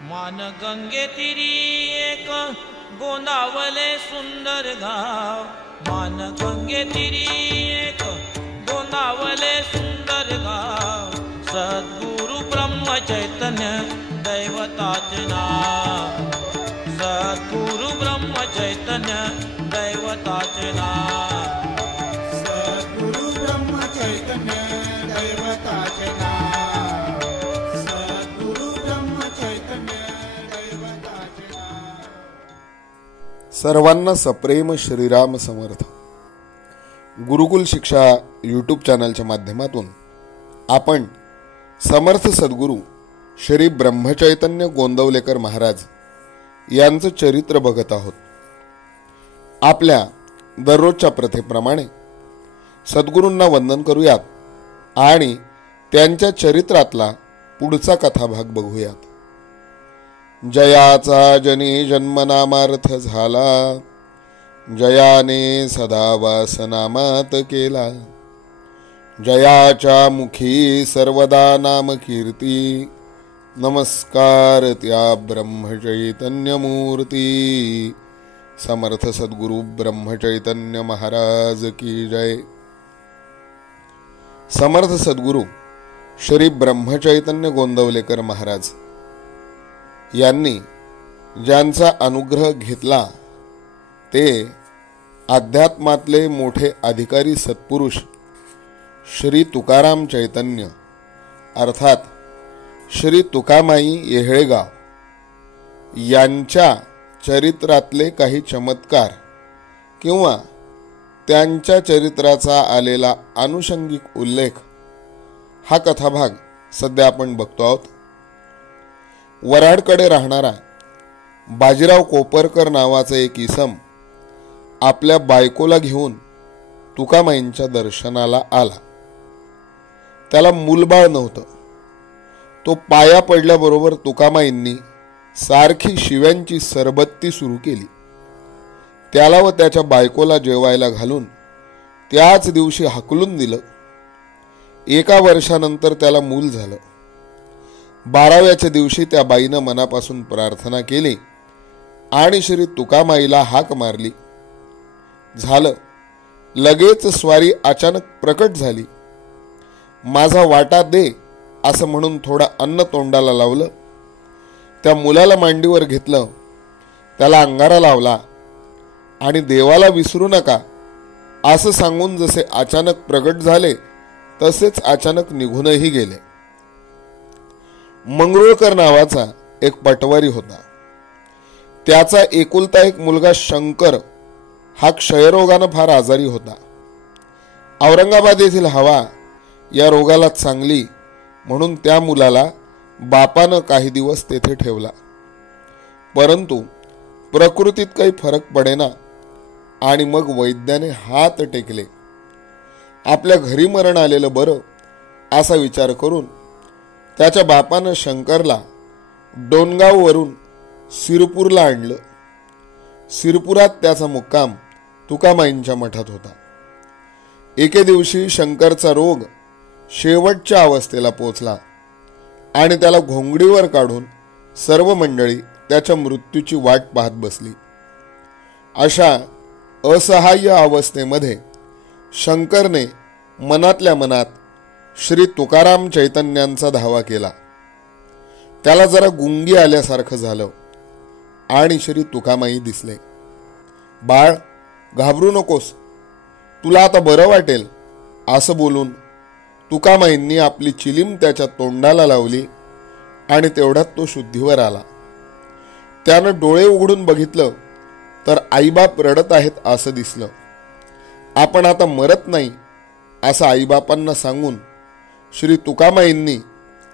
मान गंगे तिरी एक गोंदावले सुंदर गाव, मान गंगे तिरी एक गोंदावले सुंदर गाव, सद्गुरु ब्रह्म चैतन्य दैवताचे नाव, सद्गुरु ब्रह्म चैतन्य दैवताचे नाव, सद्गुरु ब्रह्म चैतन्य दैवताचे नाव, सद्गुरु ब्रह्म चैतन्य दैवताचे नाव। सर्वांना सप्रेम श्रीराम समर्थ। गुरुकुल शिक्षा यूट्यूब चॅनलच्या माध्यमातून आपण समर्थ सद्गुरू श्री ब्रह्मचैतन्य गोंदवलेकर महाराज यांचं चरित्र बघत आहोत। आपल्या दररोजच्या प्रथेप्रमाणे सद्गुरूंना वंदन करूयात आणि त्यांच्या चरित्रातला पुढचा कथाभाग बघूयात। जयाचा जनी जन्मनामार्थ झाला, जयाने सदा वासनामात केला, जयाच्या मुखी सर्वदा नाम कीर्ती, नमस्कार त्या ब्रह्मचैतन्य मूर्ती। समर्थ सद्गुरु ब्रह्मचैतन्य महाराज की जय। समर्थ सद्गुरु श्री ब्रह्मचैतन्य गोंदवलेकर महाराज यांनी ज्यांचा अनुग्रह घेतला ते अध्यात्मातले मोठे अधिकारी सत्पुरुष श्री तुकाराम चैतन्य अर्थात श्री तुकामाई येहळेगाव यांच्या चरित्रातले काही चमत्कार किंवा त्यांच्या चरित्राचा आलेला आनुषंगिक उल्लेख हा कथाभाग सध्या आपण बघतो आहोत। वराडकडे राहणारा बाजीराव कोपरकर नावाचा एक इसम आपल्या बायकोला घेऊन तुकामाईंच्या दर्शनाला आला। त्याला मूलबाळ नव्हतं। तो पाया पडल्याबरोबर तुकामाईंनी सारखी शिव्यांची सरबत्ती सुरू केली। त्याला व त्याच्या बायकोला जेवायला घालून त्याच दिवशी हाकलून दिलं। 1 वर्षानंतर त्याला मूल झालं। 12व्याच्या दिवशी त्या बाईनं मनापासून प्रार्थना केली आणि श्री तुकामाईला हाक मारली। झालं, लगेच स्वारी अचानक प्रकट झाली। माझा वाटा दे असं म्हणून थोडं अन्न तोंडाला लावलं। त्या मुलाला मांडीवर घेतलं, त्याला अंगारा लावला आणि देवाला विसरू नका असं सांगून जसे अचानक प्रकट झाले तसेच अचानक निघूनही गेले। मंगरुळकर नावाचा एक पटवारी होता। त्याचा एकुलता एक मुलगा शंकर हा क्षयरोगानं फार आजारी होता। औरंगाबाद येथील हवा या रोगाला चांगली म्हणून त्या मुलाला बापानं काही दिवस तेथे ठेवला, परंतु प्रकृतीत काही फरक पडेना आणि मग वैद्याने हात टेकले। आपल्या घरी मरण आलेलं बरं असा विचार करून त्याच्या बापानं शंकरला डोनगाववरून सिरपूरला आणलं। सिरपुरात त्याचा मुक्काम तुकामाईंच्या मठात होता। एके दिवशी शंकरचा रोग शेवटच्या अवस्थेला पोचला आणि त्याला घोंगडीवर काढून सर्व मंडळी त्याच्या मृत्यूची वाट पाहत बसली। अशा असहाय्य अवस्थेमध्ये शंकरने मनातल्या मनात श्री तुकाराम चैतन्यांचा धावा केला। त्याला जरा गुंगी आल्यासारखं झालं आणि श्री तुकामाई दिसले। बाळ, घाबरू नकोस, तुला आता बरं वाटेल असं बोलून तुकामाईंनी आपली चिलीम त्याच्या तोंडाला लावली आणि तेवढ्यात तो शुद्धीवर आला। त्यानं डोळे उघडून बघितलं तर आईबाप रडत आहेत असं दिसलं। आपण आता मरत नाही असं आईबापांना सांगून श्री तुकामाईंनी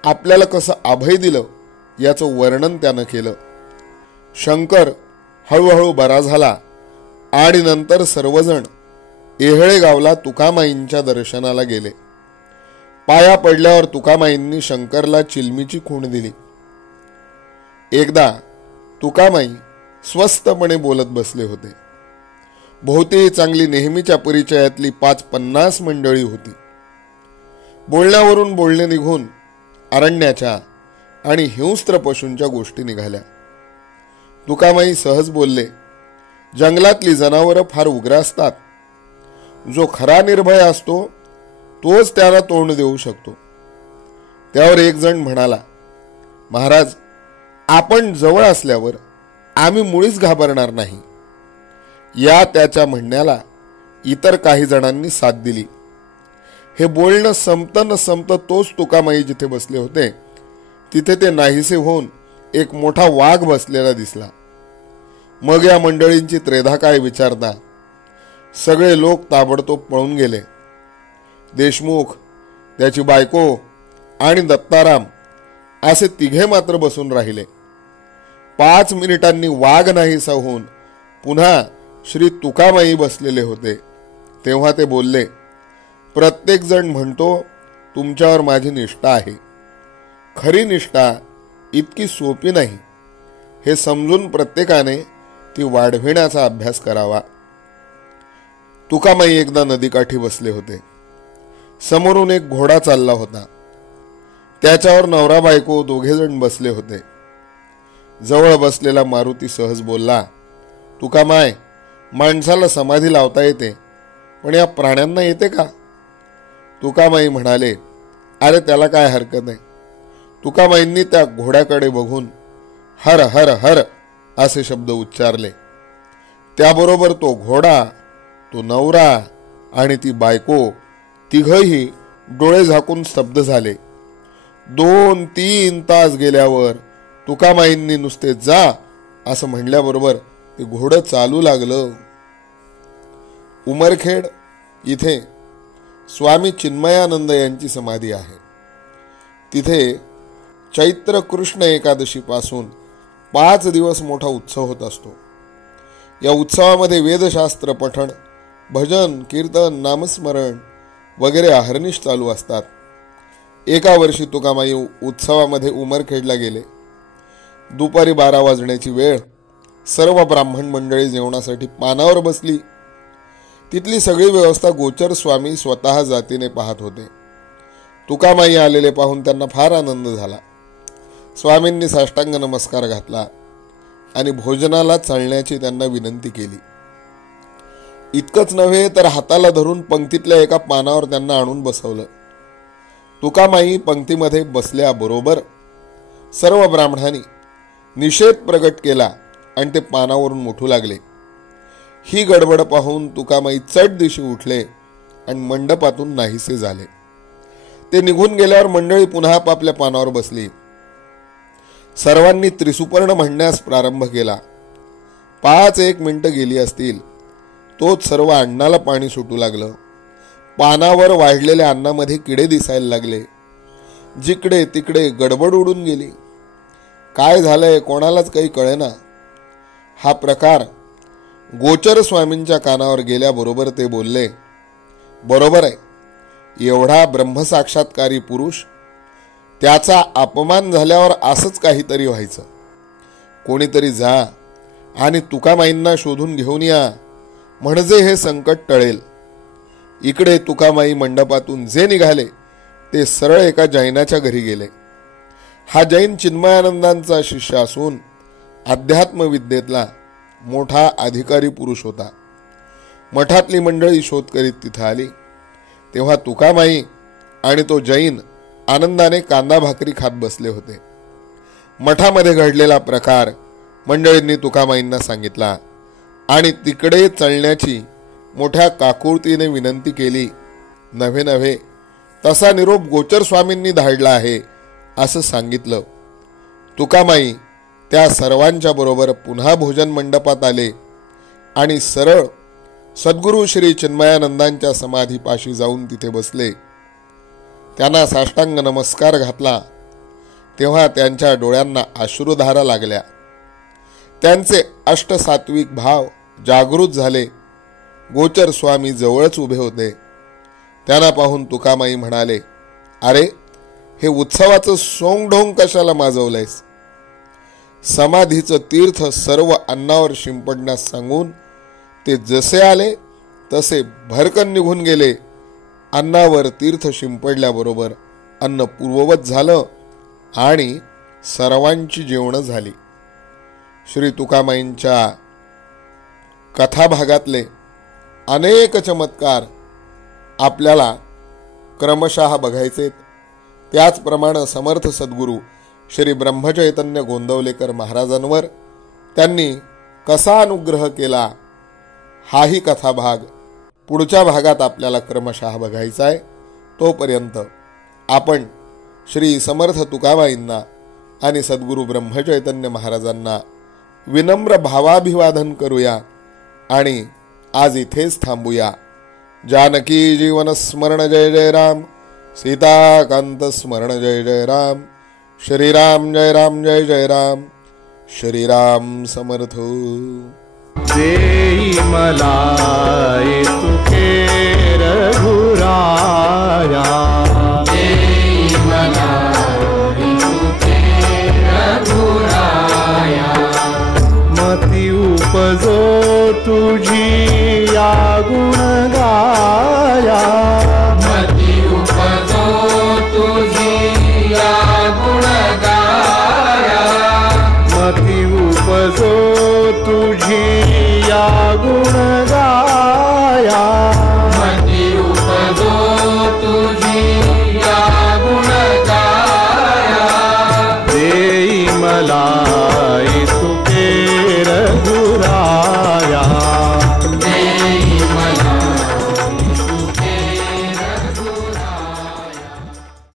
आपल्याला कसं अभय दिलं याचं वर्णन त्यानं केलं। शंकर हळूहळू बरा झाला आणि नंतर सर्वजण येहळेगावला तुकामाईंच्या दर्शनाला गेले। पाया पडल्यावर तुकामाईंनी शंकरला चिलमीची खूण दिली। एकदा तुकामाई स्वस्तपणे बोलत बसले होते। भोवती चांगली नेहमीच्या परिचयातली 5-50 मंडळी होती। बोलण्यावरून बोलणे निघून अरण्याच्या आणि हिंस्त्र पशूंच्या गोष्टी निघाल्या. तुकामाई सहज बोलले, जंगलातली जनावरं फार उग्र असतात. जो खरा निर्भय असतो तोच त्याला तोंड देऊ शकतो. त्यावर एक जण म्हणाला, महाराज, आपण जवळ असल्यावर आम्ही मुळीच घाबरणार नाही. या त्याच्या म्हणण्याला इतर काही जणांनी साथ दिली. हे बोलणं संपतं न संपतं तोच तुकामाई जिथे बसले होते तिथे ते नाहीसे होऊन एक मोठा वाघ बसलेला दिसला. मग या मंडळींची त्रेधा काय विचारता सगळे लोक ताबडतोब पळून गेले. देशमुख, त्याची बायको आणि दत्ताराम असे तिघे मात्र बसून राहिले. 5 मिनिटांनी वाघ नाहीसा होऊन पुन्हा श्री तुकामाई बसलेले होते. तेव्हा ते बोलले, प्रत्येक जण म्हणतो तुमच्यावर माझी निष्ठा आहे. खरी निष्ठा इतकी सोपी नाही. हे समजून प्रत्येकाने ती वाढविण्याचा अभ्यास करावा. तुकामाई एकदा नदीकाठी बसले होते. समोरून एक घोडा चालला होता. त्याच्यावर नवरा बायको दोघेजण बसले होते. जवळ बसलेला मारुती सहज बोलला, तुकामाय, माणसाला समाधी लावता येते, पण या प्राण्यांना येते का? तुकामाई म्हणाले, अरे त्याला काय हरकत नाही. तुकामाईंनी त्या घोड्याकडे बघून हर हर हर असे शब्द उच्चारले. त्याबरोबर तो घोडा, तो नवरा आणि ती बायको तिघही डोळे झाकून स्तब्ध झाले. 2-3 तास गेल्यावर तुकामाईंनी नुसते जा असं म्हणल्याबरोबर ते घोडं चालू लागलं. उमरखेड इथे स्वामी चिन्मयानंद यांची समाधी आहे. तिथे चैत्र कृष्ण एकादशी पासून 5 दिवस मोठा उत्सव होत असतो. या उत्सवामध्ये वेदशास्त्र पठण, भजन, कीर्तन, नामस्मरण वगैरे अहर्निश चालू असतात. एका वर्षी तुकामाई उत्सवामध्ये उमरखेडला गेले. दुपारी 12 वाजण्याची वेळ. सर्व ब्राह्मण मंडळी जेवणासाठी पानावर बसली. तिथली सगळी व्यवस्था गोचर स्वामी स्वतः जातीने पाहत होते. तुकामाई आलेले पाहून त्यांना फार आनंद झाला. स्वामींनी साष्टांग नमस्कार घातला आणि भोजनाला चालण्याची त्यांना विनंती केली. इतकंच नव्हे तर हाताला धरून पंक्तीतल्या एका पानावर त्यांना आणून बसवलं. तुकामाई पंक्तीमध्ये बसल्याबरोबर सर्व ब्राह्मणांनी निषेध प्रकट केला आणि ते पानावरून उठू लागले. ही गडबड पाहून तुकामाई चट दिशी उठले आणि मंडपातून नाहीसे झाले. ते निघून गेल्यावर मंडळी पुन्हा आपापल्या पानावर बसली. सर्वांनी त्रिसुपर्ण म्हणण्यास प्रारंभ केला. 5-1 मिनिटं गेली असतील तोच सर्व अन्नाला पाणी सुटू लागलं. पानावर वाढलेल्या अन्नामध्ये किडे दिसायला लागले. जिकडे तिकडे गडबड उडून गेली. काय झालंय कोणालाच काही कळेना. हा प्रकार गोचर स्वामींच्या कानावर गेल्याबरोबर ते बोलले, बरोबर आहे, एवढा ब्रह्मसाक्षात्कारी पुरुष, त्याचा अपमान झाल्यावर असंच काहीतरी व्हायचं. कोणीतरी जा आणि तुकामाईंना शोधून घेऊन या, म्हणजे हे संकट टळेल. इकडे तुकामाई मंडपातून जे निघाले ते सरळ एका जैनाच्या घरी गेले. हा जैन चिन्मयानंदांचा शिष्य असून अध्यात्मविद्येतला मोठा अधिकारी पुरुष होता. मठातली मंडळी शोध करीत तिथं आली. तेव्हा तुकामाई आणि तो जैन आनंदाने कांदा भाकरी खात बसले होते. मठामध्ये घडलेला प्रकार मंडळींनी तुकामाईंना सांगितला आणि तिकडे चलण्याची मोठ्या काकुळतीने विनंती केली. नव्हे तसा निरोप गोचर स्वामींनी धाडला आहे असं सांगितलं. तुकामाई त्या सर्वांच्या बरोबर पुन्हा भोजन मंडपात आले आणि सरळ सद्गुरू श्री चिन्मयानंदांच्या समाधीपाशी जाऊन तिथे बसले. त्यांना साष्टांग नमस्कार घातला. तेव्हा त्यांच्या डोळ्यांना अश्रुधारा लागल्या. त्यांचे अष्टसात्विक भाव जागृत झाले. गोचर स्वामी जवळच उभे होते. त्यांना पाहून तुकामाई म्हणाले, अरे, हे उत्सवाचं सोंगढोंग कशाला माजवलंयस? समाधीचं तीर्थ सर्व अन्नावर शिंपडण्यास सांगून ते जसे आले तसे भरकन निघून गेले. अन्नावर तीर्थ शिंपडल्याबरोबर अन्न पूर्ववत झालं आणि सर्वांची जेवणं झाली. श्री तुकामाईंच्या कथाभागातले अनेक चमत्कार आपल्याला क्रमशः बघायचे. त्याचप्रमाणे समर्थ सद्गुरू श्री ब्रह्मचैतन्य गोंदवलेकर महाराजांवर त्यांनी कसा अनुग्रह केला हाही कथाभाग पुढच्या भागात आपल्याला क्रमशः बघायचा आहे. तोपर्यंत आपण श्री समर्थ तुकाबाईंना आणि सद्गुरू ब्रह्मचैतन्य महाराजांना विनम्र भावाभिवादन करूया आणि आज इथेच थांबूया. जानकी जीवन स्मरण जय जय राम, सीताकांत स्मरण जय जय राम. श्रीराम जय राम जय जय राम. श्रीराम समर्थ. देई मला तुके रघुराया, देई मला तुके रघुराया. मती उपजो तुझी या